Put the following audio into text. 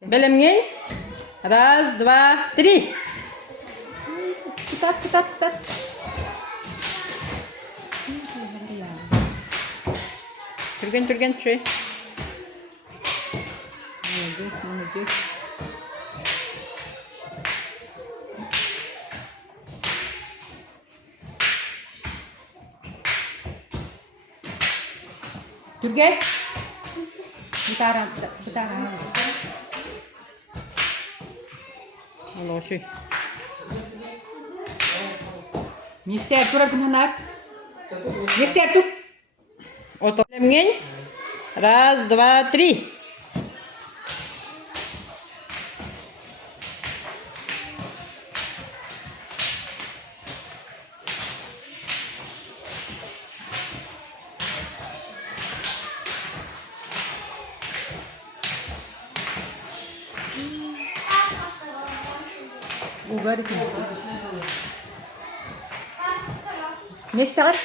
Белемген? Раз, два, три. Кутат. Түрген, чөй. Молодец. Түрген? Бутарам. Лоши. Мистер Турагнанак. Мистер Тук. Белемген? Раз, два, три. Угарик. Не стар?